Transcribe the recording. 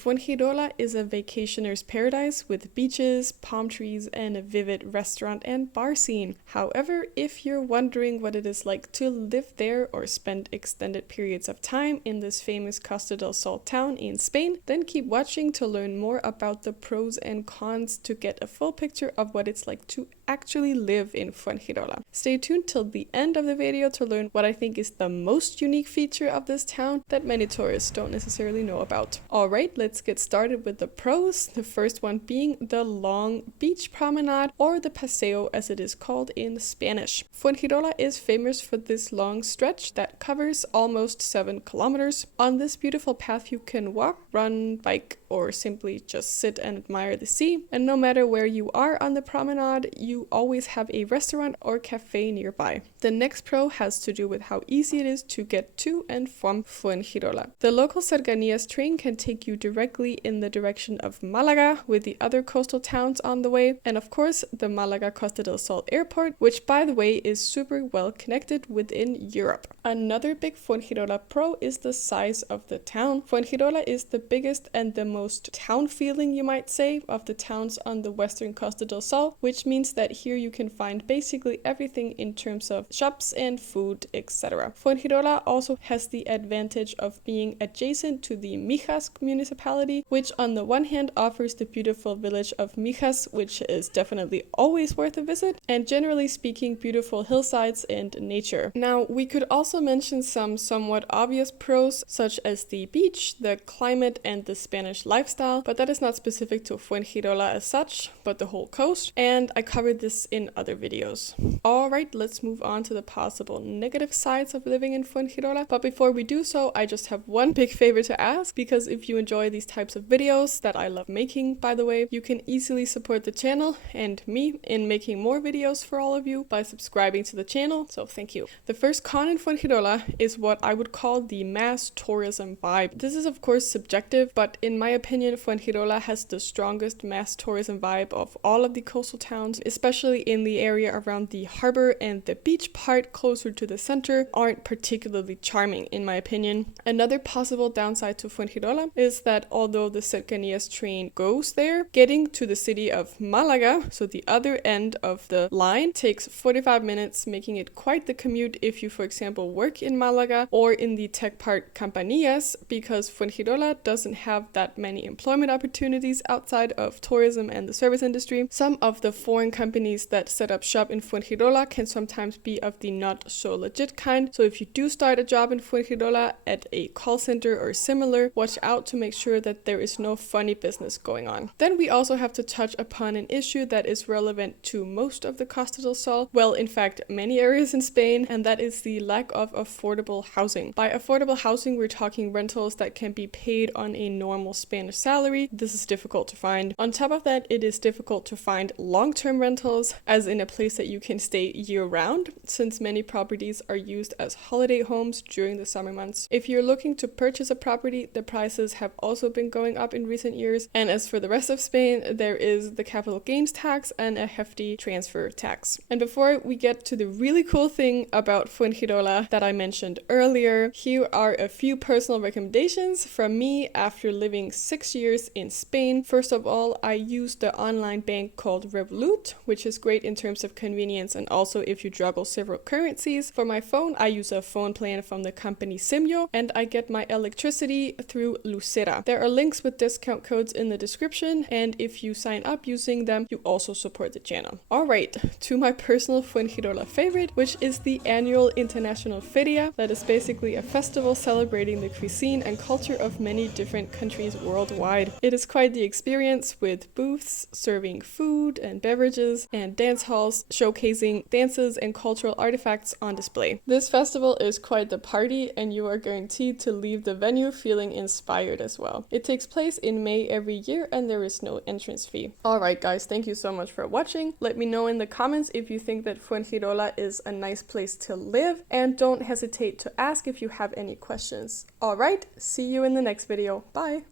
Fuengirola is a vacationer's paradise with beaches, palm trees, and a vivid restaurant and bar scene. However, if you're wondering what it is like to live there or spend extended periods of time in this famous Costa del Sol town in Spain, then keep watching to learn more about the pros and cons to get a full picture of what it's like to actually live in Fuengirola. Stay tuned till the end of the video to learn what I think is the most unique feature of this town that many tourists don't necessarily know about. Alright, let's get started with the pros, the first one being the long beach promenade, or the paseo as it is called in Spanish. Fuengirola is famous for this long stretch that covers almost 7 kilometers. On this beautiful path you can walk, run, bike, or simply just sit and admire the sea. And no matter where you are on the promenade, you always have a restaurant or cafe nearby. The next pro has to do with how easy it is to get to and from Fuengirola. The local Cercanías train can take you directly in the direction of Málaga, with the other coastal towns on the way, and of course the Málaga Costa del Sol airport, which by the way is super well connected within Europe. Another big Fuengirola pro is the size of the town. Fuengirola is the biggest and the most town feeling, you might say, of the towns on the western Costa del Sol, which means that here you can find basically everything in terms of shops and food, etc. Fuengirola also has the advantage of being adjacent to the Mijas municipality, which on the one hand offers the beautiful village of Mijas, which is definitely always worth a visit, and generally speaking beautiful hillsides and nature. Now we could also mention some somewhat obvious pros, such as the beach, the climate, and the Spanish lifestyle, but that is not specific to Fuengirola as such, but the whole coast, and I covered this in other videos. Alright, let's move on to the possible negative sides of living in Fuengirola, but before we do so, I just have one big favor to ask, because if you enjoy these types of videos that I love making, by the way, you can easily support the channel and me in making more videos for all of you by subscribing to the channel, so thank you. The first con in Fuengirola is what I would call the mass tourism vibe. This is of course subjective, but in my opinion, Fuengirola has the strongest mass tourism vibe of all of the coastal towns, especially in the area around the harbor, and the beach part closer to the center aren't particularly charming in my opinion. Another possible downside to Fuengirola is that although the Cercanías train goes there, getting to the city of Málaga, so the other end of the line, takes 45 minutes, making it quite the commute if you, for example, work in Málaga or in the tech park Campanillas, because Fuengirola doesn't have that many employment opportunities outside of tourism and the service industry. Some of the foreign companies that set up shop in Fuengirola can sometimes be of the not so legit kind, so if you do start a job in Fuengirola at a call center or similar, watch out to make sure that there is no funny business going on. Then we also have to touch upon an issue that is relevant to most of the Costa del Sol, well, in fact many areas in Spain, and that is the lack of affordable housing. By affordable housing, we're talking rentals that can be paid on a normal Spanish salary. This is difficult to find. On top of that, it is difficult to find long-term rentals, as in a place that you can stay year-round, since many properties are used as holiday homes during the summer months. If you're looking to purchase a property, the prices have also been going up in recent years, and as for the rest of Spain, there is the capital gains tax and a hefty transfer tax. And before we get to the really cool thing about Fuengirola that I mentioned earlier, here are a few personal recommendations from me after living 6 years in Spain. First of all, I use the online bank called Revolut, which is great in terms of convenience and also if you juggle several currencies. For my phone, I use a phone plan from the company Simyo, and I get my electricity through Lucera. There are links with discount codes in the description, and if you sign up using them, you also support the channel. Alright, to my personal Fuengirola favorite, which is the annual international feria, that is basically a festival celebrating the cuisine and culture of many different countries worldwide. It is quite the experience, with booths serving food and beverages and dance halls showcasing dances and cultural artifacts on display. This festival is quite the party, and you are guaranteed to leave the venue feeling inspired as well. It takes place in May every year, and there is no entrance fee. Alright guys, thank you so much for watching. Let me know in the comments if you think that Fuengirola is a nice place to live, and don't hesitate to ask if you have any questions. Alright, see you in the next video. Bye!